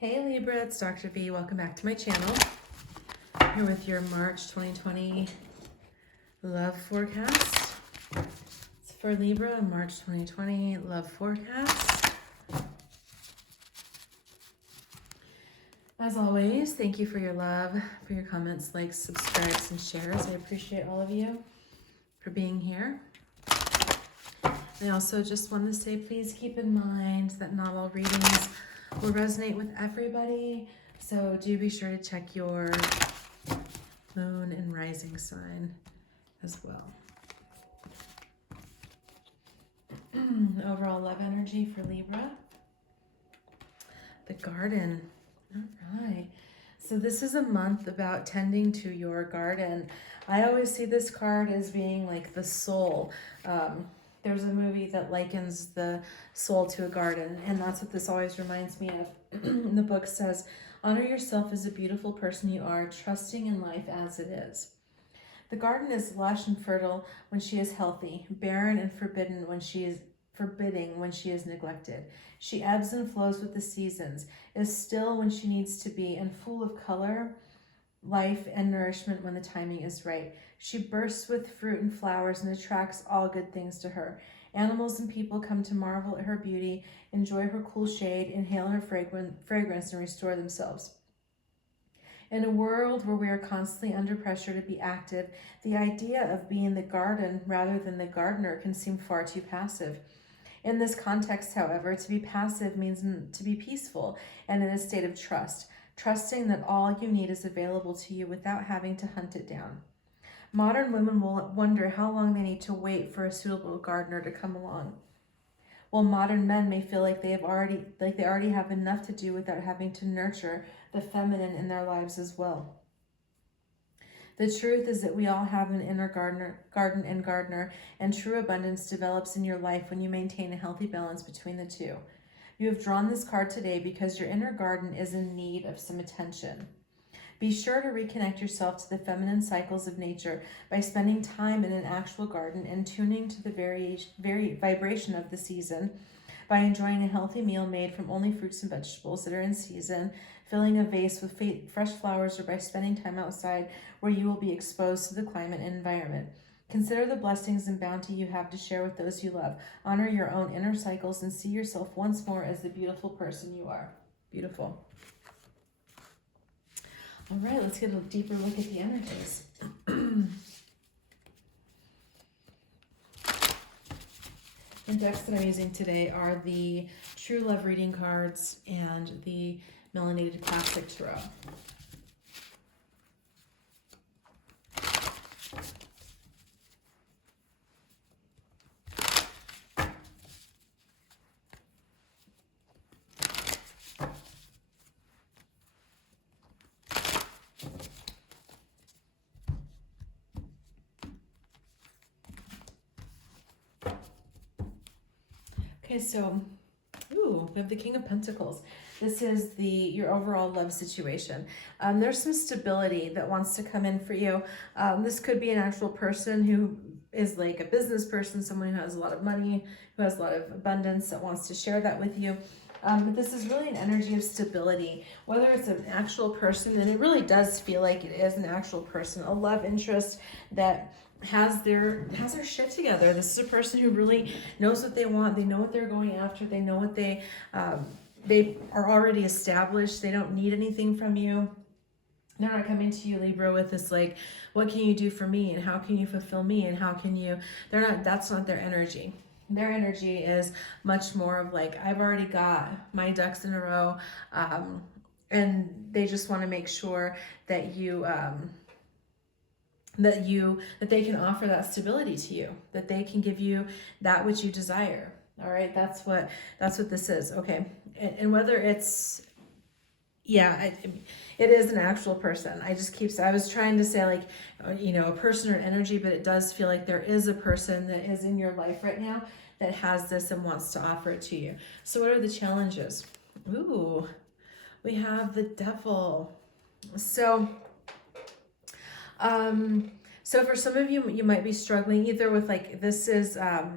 Hey Libra, it's Dr. V. Welcome back to my channel. Here with your March 2020 love forecast. It's for Libra, March 2020 love forecast. As always, thank you for your love, for your comments, likes, subscribes, and shares. I appreciate all of you for being here. I also just want to say, please keep in mind that not all readings will resonate with everybody. So do be sure to check your moon and rising sign as well. Overall love energy for Libra. The garden. All right. So this is a month about tending to your garden. I always see this card as being like the soul. There's a movie that likens the soul to a garden, and that's what this always reminds me of. The book says, honor yourself as a beautiful person you are, trusting in life as it is. The garden is lush and fertile when she is healthy, barren and forbidding when she is neglected. She ebbs and flows with the seasons, is still when she needs to be, and full of color, life, and nourishment when the timing is right. She bursts with fruit and flowers and attracts all good things to her. Animals and people come to marvel at her beauty, enjoy her cool shade, inhale her fragrance, and restore themselves. In a world where we are constantly under pressure to be active, the idea of being the garden rather than the gardener can seem far too passive. In this context, however, to be passive means to be peaceful and in a state of trust, trusting that all you need is available to you without having to hunt it down. Modern women will wonder how long they need to wait for a suitable gardener to come along, while modern men may feel like they already have enough to do without having to nurture the feminine in their lives as well. The truth is that we all have an inner garden and gardener, and true abundance develops in your life when you maintain a healthy balance between the two. You have drawn this card today because your inner garden is in need of some attention. Be sure to reconnect yourself to the feminine cycles of nature by spending time in an actual garden and tuning to the very vibration of the season, by enjoying a healthy meal made from only fruits and vegetables that are in season, filling a vase with fresh flowers, or by spending time outside where you will be exposed to the climate and environment. Consider the blessings and bounty you have to share with those you love. Honor your own inner cycles and see yourself once more as the beautiful person you are. Beautiful. All right, let's get a deeper look at the energies. The decks that I'm using today are the True Love Reading cards and the Melanated Classic Tarot. Okay, so, we have the King of Pentacles. This is your overall love situation. There's some stability that wants to come in for you. This could be an actual person who is like a business person, someone who has a lot of money, who has a lot of abundance, that wants to share that with you. But this is really an energy of stability, whether it's an actual person, and it really does feel like it is an actual person, a love interest that has their shit together. This is a person who really knows what they want. They know what they're going after. They know what they are already established. They don't need anything from you. They're not coming to you, Libra, with this like, what can you do for me, and how can you fulfill me, and how can you, that's not their energy. Their energy is much more of like, I've already got my ducks in a row, and they just want to make sure that that they can offer that stability to you, that they can give you that which you desire. All right, that's what this is. Okay, and whether it's, it is an actual person. I was trying to say like, a person or an energy, but it does feel like there is a person that is in your life right now that has this and wants to offer it to you. So what are the challenges? Ooh, we have the Devil. So for some of you, you might be struggling either with like, this is a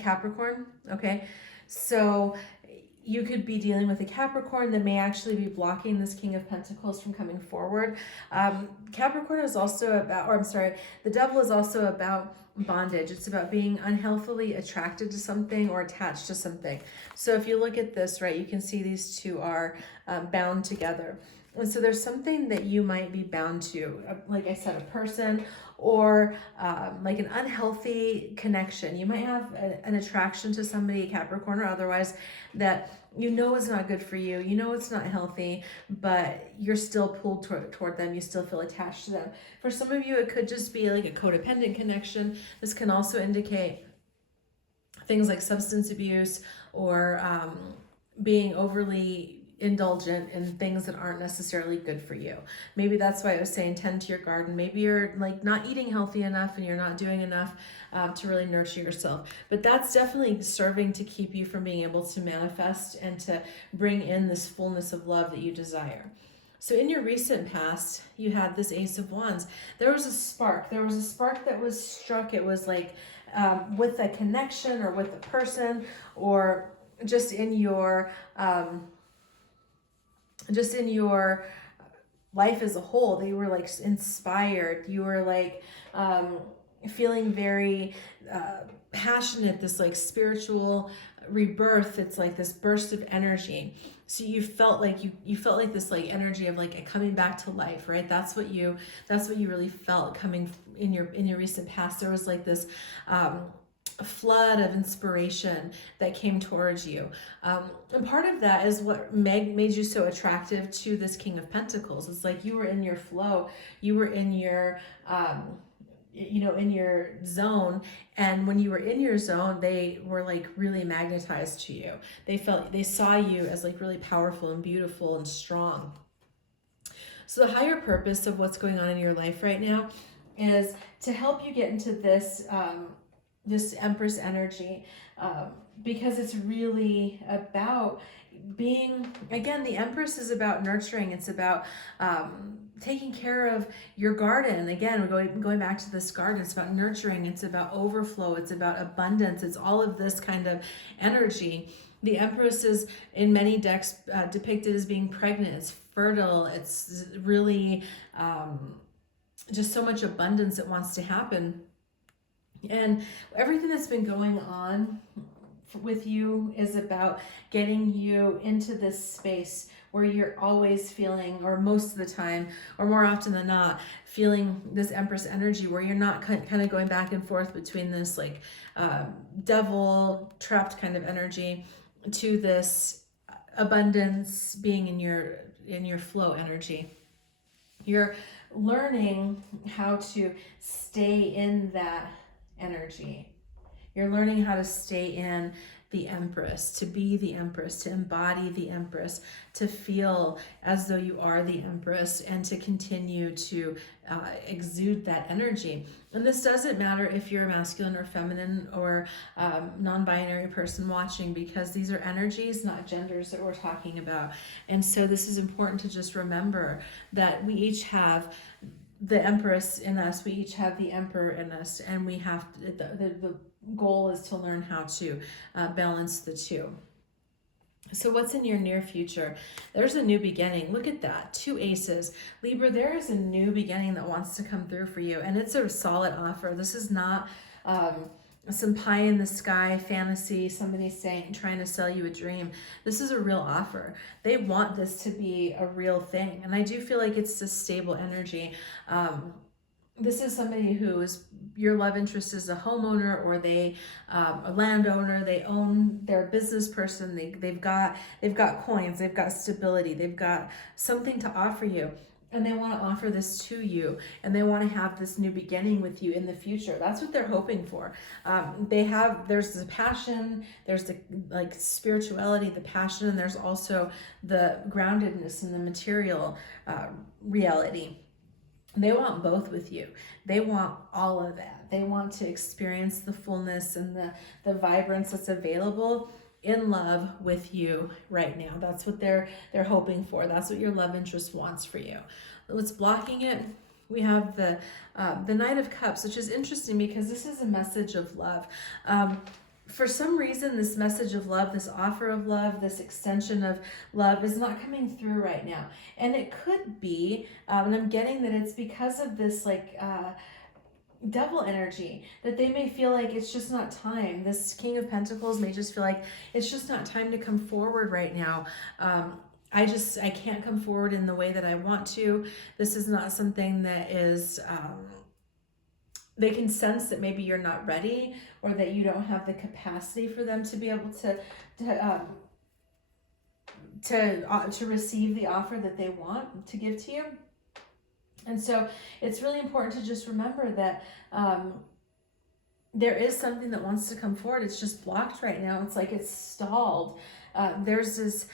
Capricorn, okay? So you could be dealing with a Capricorn that may actually be blocking this King of Pentacles from coming forward. Capricorn is also about, or I'm sorry, the Devil is also about bondage. It's about being unhealthily attracted to something or attached to something. So if you look at this, right, you can see these two are bound together. And so there's something that you might be bound to, like I said, a person, or like an unhealthy connection. You might have an attraction to somebody, Capricorn or otherwise, that you know is not good for you. You know it's not healthy, but you're still pulled toward them. You still feel attached to them. For some of you, it could just be like a codependent connection. This can also indicate things like substance abuse or being overly indulgent in things that aren't necessarily good for you. Maybe that's why I was saying tend to your garden. Maybe you're like not eating healthy enough and you're not doing enough to really nurture yourself. But that's definitely serving to keep you from being able to manifest and to bring in this fullness of love that you desire. So in your recent past, you had this Ace of Wands. There was a spark. There was a spark that was struck. It was like with a connection or with a person, or just in your life as a whole. They were like inspired. You were like feeling very passionate, this like spiritual rebirth. It's like this burst of energy. So you felt like you felt like this like energy of like coming back to life, right? That's what you really felt coming in your recent past. There was like this flood of inspiration that came towards you. And part of that is what made you so attractive to this King of Pentacles. It's like you were in your flow, you were in your in your zone, and when you were in your zone, they were like really magnetized to you. They saw you as like really powerful and beautiful and strong. So the higher purpose of what's going on in your life right now is to help you get into this this Empress energy, because it's really about being, again, the Empress is about nurturing. It's about taking care of your garden. Again, we're going back to this garden. It's about nurturing. It's about overflow. It's about abundance. It's all of this kind of energy. The Empress is in many decks depicted as being pregnant. It's fertile. It's really just so much abundance that wants to happen. And everything that's been going on with you is about getting you into this space where you're always feeling, or most of the time, or more often than not, feeling this Empress energy, where you're not kind of going back and forth between this like devil trapped kind of energy to this abundance, being in your flow energy. You're learning how to stay in that energy. You're learning how to stay in the Empress, to be the Empress, to embody the Empress, to feel as though you are the Empress, and to continue to exude that energy. And this doesn't matter if you're a masculine or feminine or non-binary person watching, because these are energies, not genders, that we're talking about. And so this is important to just remember that we each have the Empress in us, we each have the Emperor in us, and we have to, the goal is to learn how to balance the two. So what's in your near future? There's a new beginning. Look at that, 2 aces. Libra, there is a new beginning that wants to come through for you, and it's a solid offer. This is not some pie in the sky fantasy, somebody trying to sell you a dream. This is a real offer. They want this to be a real thing, and I do feel like it's a stable energy. This is somebody who's your love interest is a homeowner, or they a landowner. They own, they're a business person. They've got coins. They've got stability. They've got something to offer you. And they want to offer this to you, and they want to have this new beginning with you in the future. That's what they're hoping for. There's the passion, there's the like spirituality, the passion, and there's also the groundedness and the material reality. They want both with you. They want all of that. They want to experience the fullness and the vibrance that's available in love with you right now. That's what they're hoping for. That's what your love interest wants for you. What's blocking it? We have the Knight of Cups, which is interesting because this is a message of love. for some reason, this message of love, this offer of love, this extension of love is not coming through right now. And it could be, and I'm getting that it's because of this like devil energy, that they may feel like it's just not time. This King of Pentacles may just feel like it's just not time to come forward right now. I can't come forward in the way that I want to. This is not something that is, they can sense that maybe you're not ready, or that you don't have the capacity for them to be able to receive the offer that they want to give to you. And so it's really important to just remember that there is something that wants to come forward. It's just blocked right now. It's like it's stalled. There's this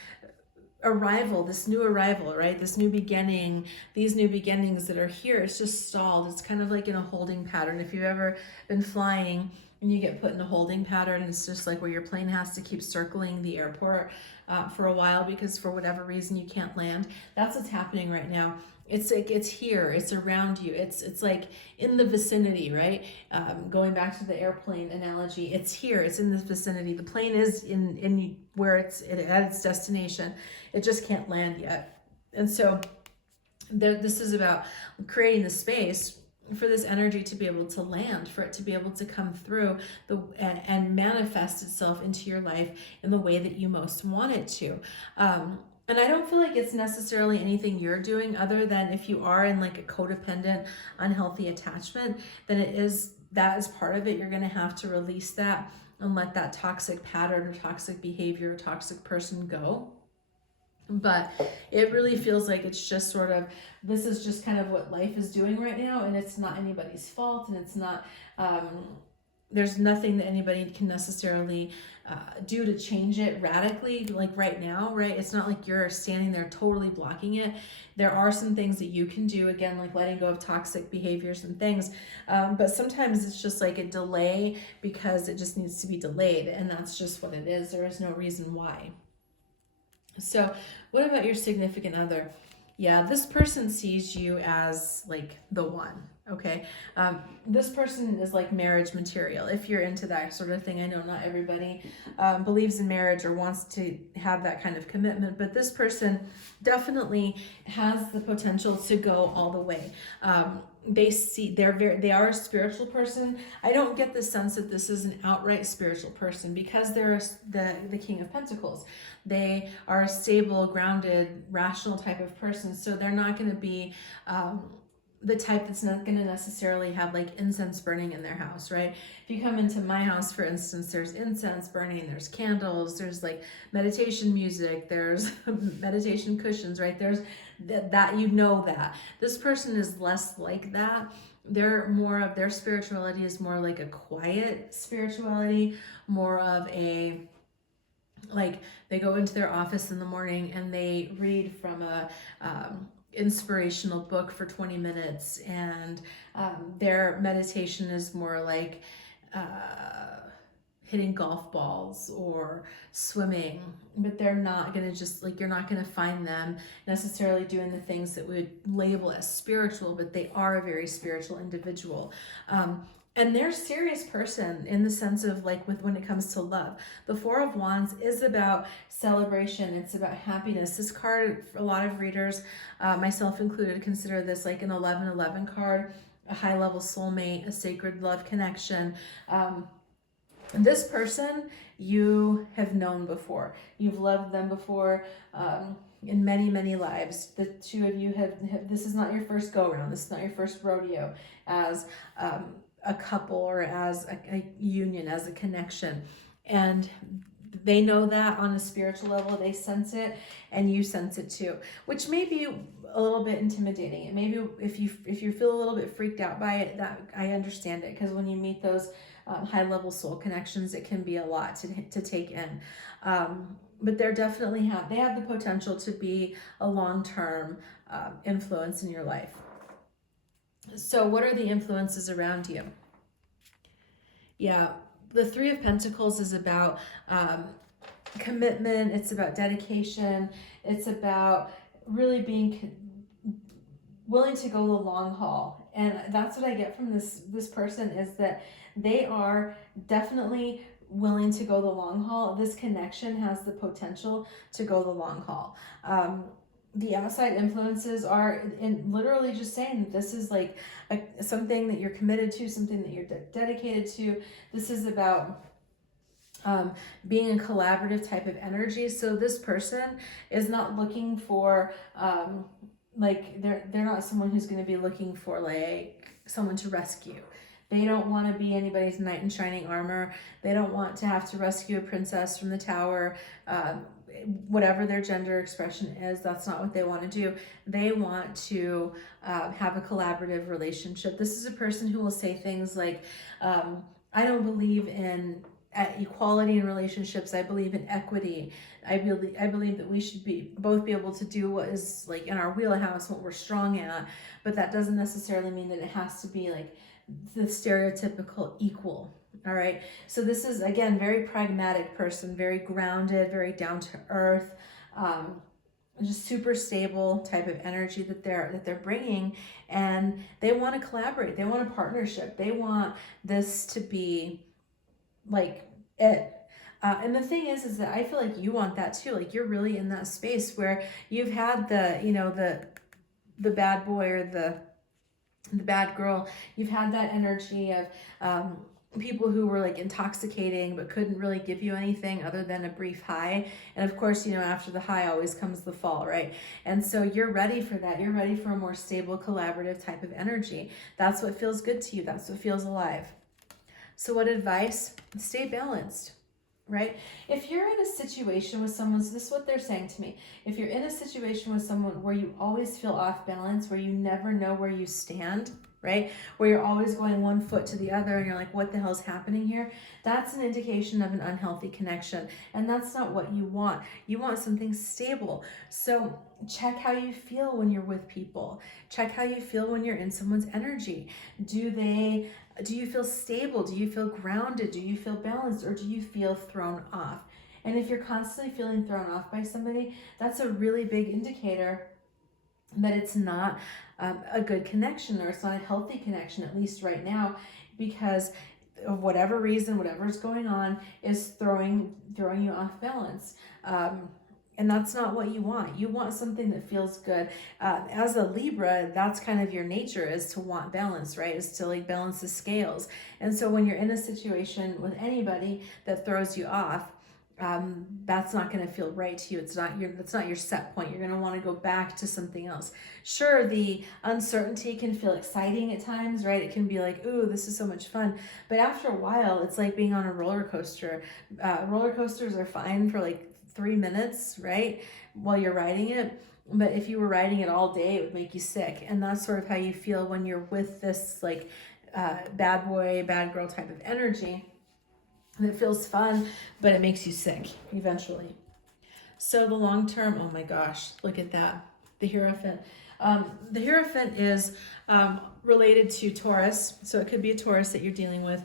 arrival, this new arrival, right? This new beginning, these new beginnings that are here. It's just stalled. It's kind of like in a holding pattern. If you've ever been flying and you get put in a holding pattern, it's just like where your plane has to keep circling the airport for a while because for whatever reason you can't land. That's what's happening right now. It's like it's here, it's around you, it's like in the vicinity, right? Going back to the airplane analogy, it's here, it's in this vicinity. The plane is in where it's at its destination. It just can't land yet. And so this is about creating the space for this energy to be able to land, for it to be able to come through and manifest itself into your life in the way that you most want it to. And I don't feel like it's necessarily anything you're doing, other than if you are in like a codependent, unhealthy attachment, then that is part of it. You're going to have to release that and let that toxic pattern or toxic behavior or toxic person go. But it really feels like it's just sort of, this is just kind of what life is doing right now, and it's not anybody's fault, and it's not, there's nothing that anybody can necessarily do to change it radically, like right now, right? It's not like you're standing there totally blocking it. There are some things that you can do, again, like letting go of toxic behaviors and things. But sometimes it's just like a delay because it just needs to be delayed, and that's just what it is. There is no reason why. So what about your significant other? Yeah, this person sees you as like the one, okay? This person is like marriage material, if you're into that sort of thing. I know not everybody believes in marriage or wants to have that kind of commitment, but this person definitely has the potential to go all the way. They are a spiritual person. I don't get the sense that this is an outright spiritual person, because they're the King of Pentacles. They are a stable, grounded, rational type of person. So they're not going to be the type that's not going to necessarily have like incense burning in their house, right? If you come into my house, for instance, there's incense burning, there's candles, there's like meditation music, there's meditation cushions, right? There's that, you know, that this person is less like that. They're more of, their spirituality is more like a quiet spirituality, more of a, like they go into their office in the morning and they read from a inspirational book for 20 minutes, and their meditation is more like hitting golf balls or swimming, but they're not going to just like, you're not going to find them necessarily doing the things that we would label as spiritual, but they are a very spiritual individual. And they're a serious person in the sense of like when it comes to love. The Four of Wands is about celebration. It's about happiness. This card, for a lot of readers, myself included, consider this like an 11-11 card, a high-level soulmate, a sacred love connection. This person you have known before. You've loved them before in many, many lives. The two of you have this is not your first go-around. This is not your first rodeo as a couple or as a union, as a connection. And they know that on a spiritual level. They sense it, and you sense it too, which may be a little bit intimidating. And maybe if you feel a little bit freaked out by it, that I understand it, because when you meet those high-level soul connections, it can be a lot to take in. But they're definitely have the potential to be a long-term influence in your life. So what are the influences around you? Yeah, the Three of Pentacles is about commitment. It's about dedication. It's about really being willing to go the long haul. And that's what I get from this person, is that they are definitely willing to go the long haul. This connection has the potential to go the long haul. The outside influences are literally just saying that this is like something that you're committed to, something that you're dedicated to. This is about being a collaborative type of energy. So this person is not looking for like they're not someone who's going to be looking for like someone to rescue. They don't want to be anybody's knight in shining armor. They don't want to have to rescue a princess from the tower. Whatever their gender expression is, that's not what they want to do. They want to have a collaborative relationship. This is a person who will say things like, I don't believe in equality in relationships. I believe in equity. I believe that we should both be able to do what is like in our wheelhouse, what we're strong at, but that doesn't necessarily mean that it has to be like the stereotypical equal. All right. So this is, again, very pragmatic person, very grounded, very down to earth, just super stable type of energy that they're bringing, and they want to collaborate. They want a partnership. They want this to be like it. And the thing is that I feel like you want that too. Like you're really in that space where you've had the bad boy or the bad girl. You've had that energy of people who were like intoxicating but couldn't really give you anything other than a brief high. And of course, after the high always comes the fall, right? And so you're ready for that. You're ready for a more stable, collaborative type of energy. That's what feels good to you. That's what feels alive. So what advice? Stay balanced, right? If you're in a situation with someone, so this is what they're saying to me. If you're in a situation with someone where you always feel off balance, where you never know where you stand, right? Where you're always going one foot to the other and you're like, what the hell's happening here? That's an indication of an unhealthy connection. And that's not what you want. You want something stable. So check how you feel when you're with people. Check how you feel when you're in someone's energy. Do you feel stable? Do you feel grounded? Do you feel balanced? Or do you feel thrown off? And if you're constantly feeling thrown off by somebody, that's a really big indicator that it's not a good connection, or it's not a healthy connection, at least right now, because of whatever reason, whatever's going on is throwing you off balance. And that's not what you want. You want something that feels good. As a Libra, that's kind of your nature, is to want balance, right? Is to like balance the scales. And so when you're in a situation with anybody that throws you off, that's not going to feel right to you. That's not your set point. You're going to want to go back to something else. Sure, the uncertainty can feel exciting at times, right? It can be like, ooh, this is so much fun. But after a while, it's like being on a roller coaster. Roller coasters are fine for like 3 minutes, right? While you're riding it. But if you were riding it all day, it would make you sick. And that's sort of how you feel when you're with this like bad boy, bad girl type of energy. It feels fun, but it makes you sick eventually. So the long term, oh my gosh, look at that. The Hierophant. The Hierophant is related to Taurus. So it could be a Taurus that you're dealing with,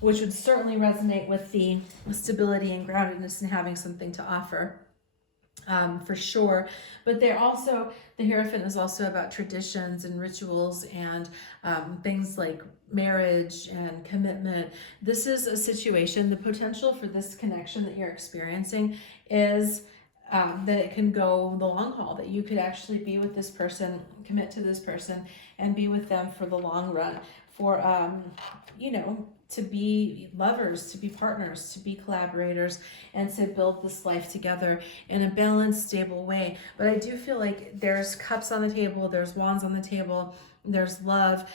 which would certainly resonate with the stability and groundedness and having something to offer. For sure. But the Hierophant is also about traditions and rituals and things like marriage and commitment. This is a situation, the potential for this connection that you're experiencing is that it can go the long haul, that you could actually be with this person, commit to this person, and be with them for the long run, for, to be lovers, to be partners, to be collaborators, and to build this life together in a balanced, stable way. But I do feel like there's cups on the table, there's wands on the table, there's love.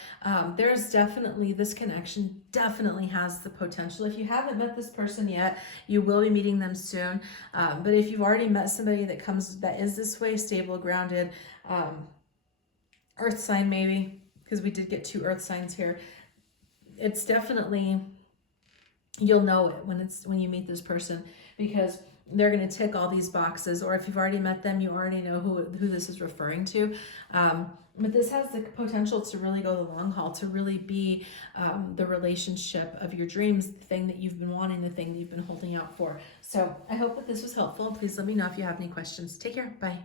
There's definitely, this connection definitely has the potential. If you haven't met this person yet, you will be meeting them soon. But if you've already met somebody that is this way, stable, grounded, earth sign maybe, because we did get 2 earth signs here, it's definitely, you'll know it when you meet this person, because they're going to tick all these boxes. Or if you've already met them, you already know who this is referring to. But this has the potential to really go the long haul, to really be the relationship of your dreams, the thing that you've been wanting, the thing that you've been holding out for. So I hope that this was helpful. Please let me know if you have any questions. Take care. Bye.